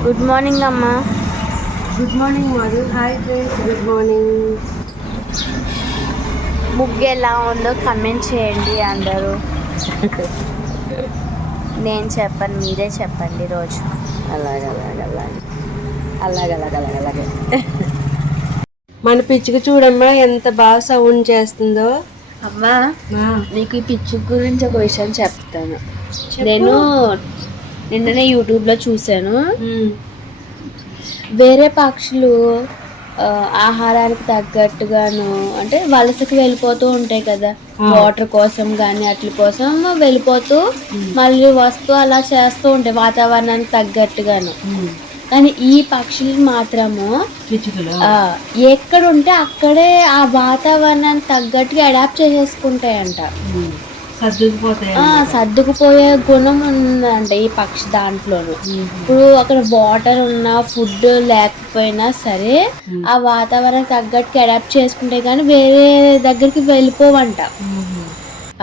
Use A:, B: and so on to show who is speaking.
A: Good morning అమ్మా.
B: Good morning Madhu. Hi friends, good morning.
A: ముగ్గు ఎలా ఉందో కమెంట్ చేయండి అందరూ. నేను చెప్పను, మీరే చెప్పండి రోజు.
B: అలాగే మన పిచ్చుకు చూడమ్మా ఎంత బాగా సౌండ్ చేస్తుందో.
A: అమ్మా, నీకు ఈ పిచ్చి గురించి ఒక విషయం చెప్తాను. నేను నిన్ననే యూట్యూబ్లో చూశాను. వేరే పక్షులు ఆహారానికి తగ్గట్టుగాను అంటే వలసకి వెళ్ళిపోతూ ఉంటాయి కదా, వాటర్ కోసం కానీ అట్ల కోసం వెళ్ళిపోతూ మళ్ళీ వస్తూ అలా చేస్తూ ఉంటాయి వాతావరణానికి తగ్గట్టుగాను. కానీ ఈ పక్షులు మాత్రము ఎక్కడ ఉంటే అక్కడే ఆ వాతావరణానికి తగ్గట్టుగా అడాప్ట్ చేసేసుకుంటాయంట. సర్దుకుపోయే గుణం ఉందంట ఈ పక్షి దాంట్లోను. ఇప్పుడు అక్కడ వాటర్ ఉన్నా ఫుడ్ లేకపోయినా సరే ఆ వాతావరణం తగ్గట్టుగా అడాప్ట్ చేసుకుంటే కానీ వేరే దగ్గరికి వెళ్ళిపోవంట.